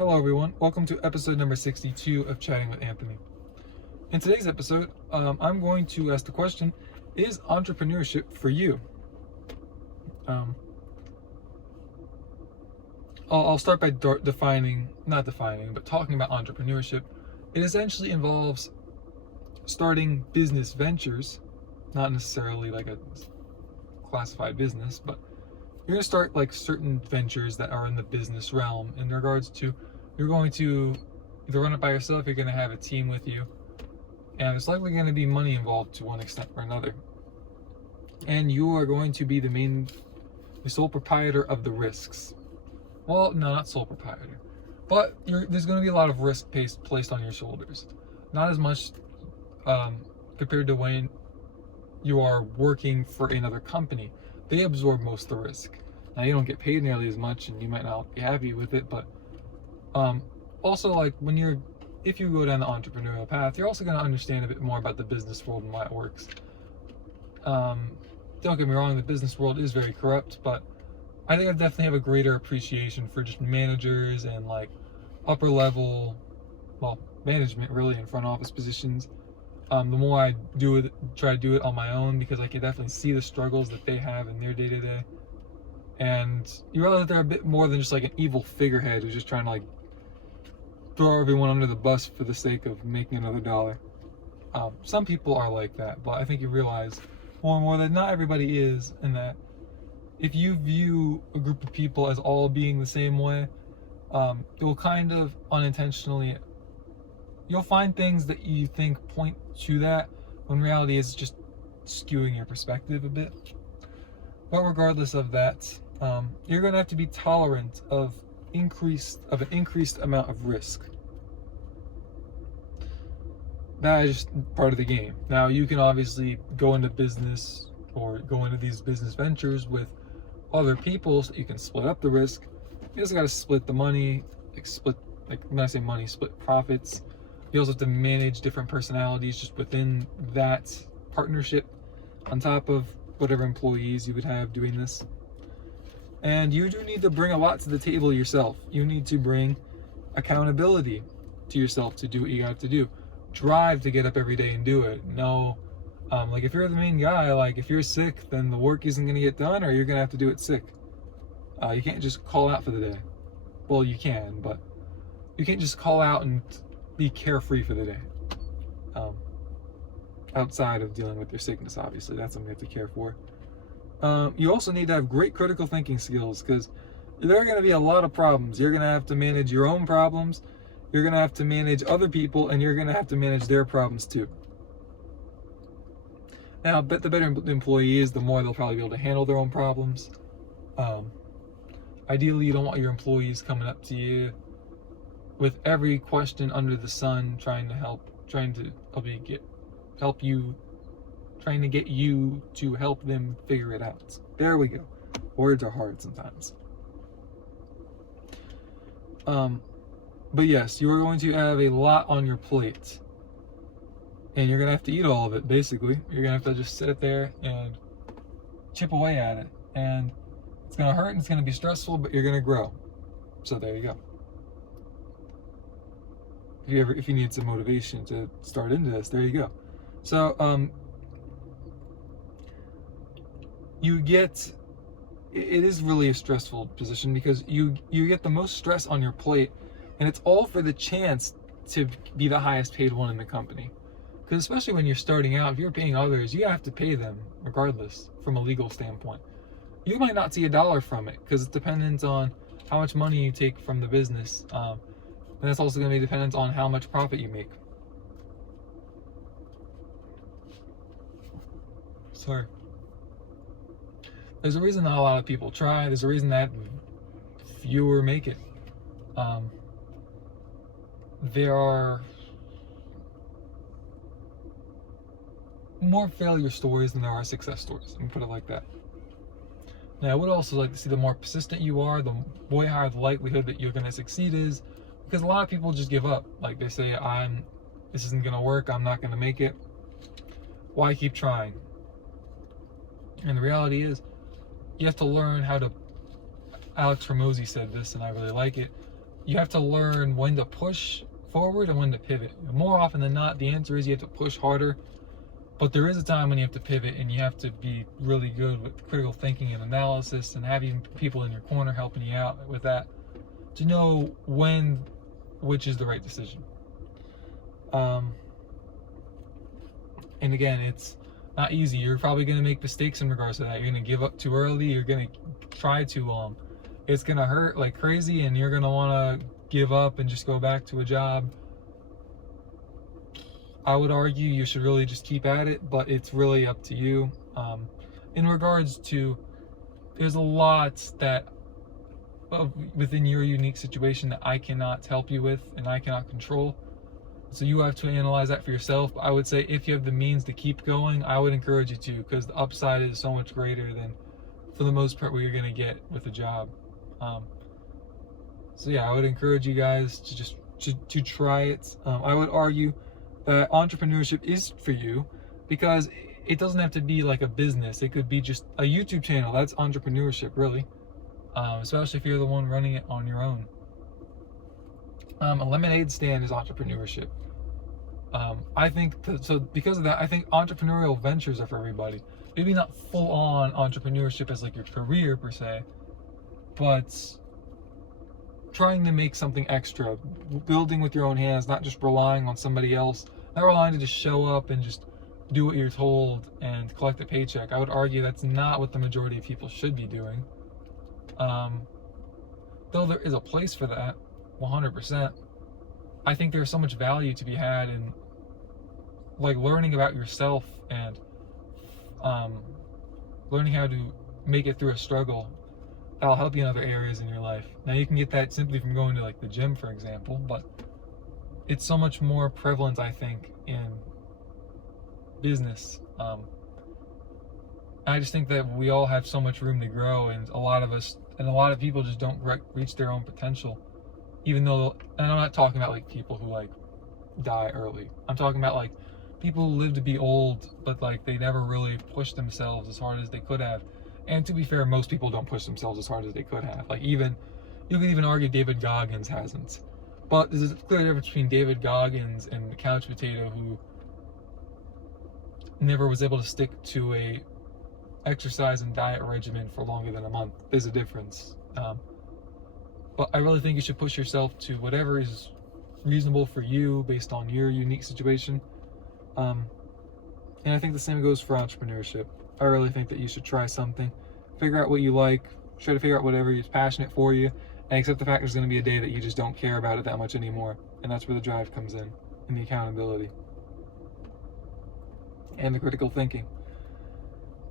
Hello everyone, welcome to episode number 62 of Chatting with Anthony. In today's episode, I'm going to ask the question, is entrepreneurship for you? I'll start by talking about entrepreneurship. It essentially involves starting business ventures, not necessarily like a classified business, but you're going to start like certain ventures that are in the business realm in regards to you're going to either run it by yourself, you're going to have a team with you, and there's likely going to be money involved to one extent or another. And you are going to be the sole proprietor of the risks. Well, no, not sole proprietor, but there's going to be a lot of risk placed on your shoulders. Not as much compared to when you are working for another company. They absorb most of the risk. Now, you don't get paid nearly as much, and you might not be happy with it, but also, like, if you go down the entrepreneurial path, you're also going to understand a bit more about the business world and why it works. Don't get me wrong, the business world is very corrupt, but I think I definitely have a greater appreciation for just managers and like upper level, management really, in front office positions. The more I try to do it on my own, because I can definitely see the struggles that they have in their day-to-day. And you realize that they're a bit more than just like an evil figurehead who's just trying to like throw everyone under the bus for the sake of making another dollar. Some people are like that, but I think you realize more and more that not everybody is, and that if you view a group of people as all being the same way, it will kind of unintentionally, you'll find things that you think point to that, when reality is just skewing your perspective a bit. But regardless of that, you're going to have to be tolerant of an increased amount of risk. That is just part of the game. Now, you can obviously go into business or go into these business ventures with other people so you can split up the risk. You also got to split the money, split profits. You also have to manage different personalities just within that partnership, on top of whatever employees you would have doing this. And you do need to bring a lot to the table yourself. You need to bring accountability to yourself to do what you have to do. Drive to get up every day and do it. No, like if you're the main guy, like if you're sick, then the work isn't going to get done, or you're going to have to do it sick. You can't just call out for the day. Well, you can, but you can't just call out and be carefree for the day. Outside of dealing with your sickness, obviously, that's something you have to care for. You also need to have great critical thinking skills, because there are going to be a lot of problems. You're going to have to manage your own problems, you're going to have to manage other people, and you're going to have to manage their problems too. Now, but the better the employee is, the more they'll probably be able to handle their own problems. Ideally, you don't want your employees coming up to you with every question under the sun, trying to get you to help them figure it out. There we go. Words are hard sometimes. But yes, you are going to have a lot on your plate, and you're going to have to eat all of it, basically. You're going to have to just sit it there and chip away at it, and it's going to hurt and it's going to be stressful, but you're going to grow. So there you go. If you need some motivation to start into this, there you go. So it is really a stressful position, because you get the most stress on your plate, and it's all for the chance to be the highest paid one in the company. Because especially when you're starting out, if you're paying others, you have to pay them regardless from a legal standpoint. You might not see a dollar from it, because it's dependent on how much money you take from the business. And that's also going to be dependent on how much profit you make. Sorry. There's a reason not a lot of people try. There's a reason that fewer make it. There are more failure stories than there are success stories. Let me put it like that. Now, I would also like to see the more persistent you are, the way higher the likelihood that you're going to succeed is, because a lot of people just give up. Like, they say, this isn't going to work, I'm not going to make it. Why keep trying? And the reality is, you have to learn how to, Alex Ramosi said this, and I really like it, you have to learn when to push forward and when to pivot. More often than not, the answer is you have to push harder, but there is a time when you have to pivot, and you have to be really good with critical thinking and analysis, and having people in your corner helping you out with that to know which is the right decision. And again, it's not easy. You're probably going to make mistakes in regards to that. You're going to give up too early. You're going to try too long. It's going to hurt like crazy, and you're going to want to give up and just go back to a job. I would argue you should really just keep at it, but it's really up to you. In regards to, there's a lot that within your unique situation that I cannot help you with and I cannot control. So you have to analyze that for yourself. I would say if you have the means to keep going, I would encourage you to, because the upside is so much greater than, for the most part, what you're going to get with a job. So yeah, I would encourage you guys to just to try it. I would argue that entrepreneurship is for you, because it doesn't have to be like a business. It could be just a YouTube channel. That's entrepreneurship, really. Especially if you're the one running it on your own. A lemonade stand is entrepreneurship. I think so because of that, I think entrepreneurial ventures are for everybody. Maybe not full-on entrepreneurship as like your career per se, but trying to make something extra, building with your own hands, not just relying on somebody else, not relying to just show up and just do what you're told and collect a paycheck. I would argue that's not what the majority of people should be doing. Though there is a place for that, 100%. I think there's so much value to be had in like learning about yourself and learning how to make it through a struggle. That'll help you in other areas in your life. Now you can get that simply from going to like the gym, for example, but it's so much more prevalent, I think, in business. I just think that we all have so much room to grow, and a lot of people just don't reach their own potential. Even though, and I'm not talking about like people who like die early. I'm talking about like people who live to be old, but like they never really pushed themselves as hard as they could have. And to be fair, most people don't push themselves as hard as they could have. Like you could even argue David Goggins hasn't. But there's a clear difference between David Goggins and the couch potato who never was able to stick to a exercise and diet regimen for longer than a month. There's a difference. But I really think you should push yourself to whatever is reasonable for you based on your unique situation. And I think the same goes for entrepreneurship. I really think that you should try something, figure out what you like, try to figure out whatever is passionate for you, and accept the fact there's going to be a day that you just don't care about it that much anymore. And that's where the drive comes in, and the accountability, and the critical thinking.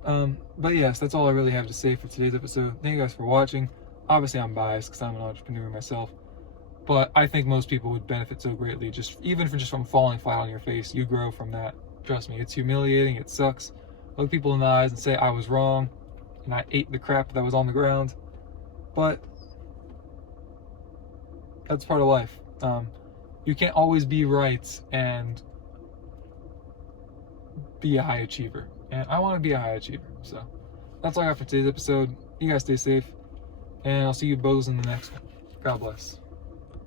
But yes, that's all I really have to say for today's episode. Thank you guys for watching. Obviously I'm biased because I'm an entrepreneur myself, but I think most people would benefit so greatly, even from falling flat on your face. You grow from that. Trust me, it's humiliating, it sucks. Look people in the eyes and say I was wrong and I ate the crap that was on the ground, but that's part of life. You can't always be right and be a high achiever, and I want to be a high achiever. So that's all I got for today's episode. You guys stay safe, and I'll see you both in the next one. God bless.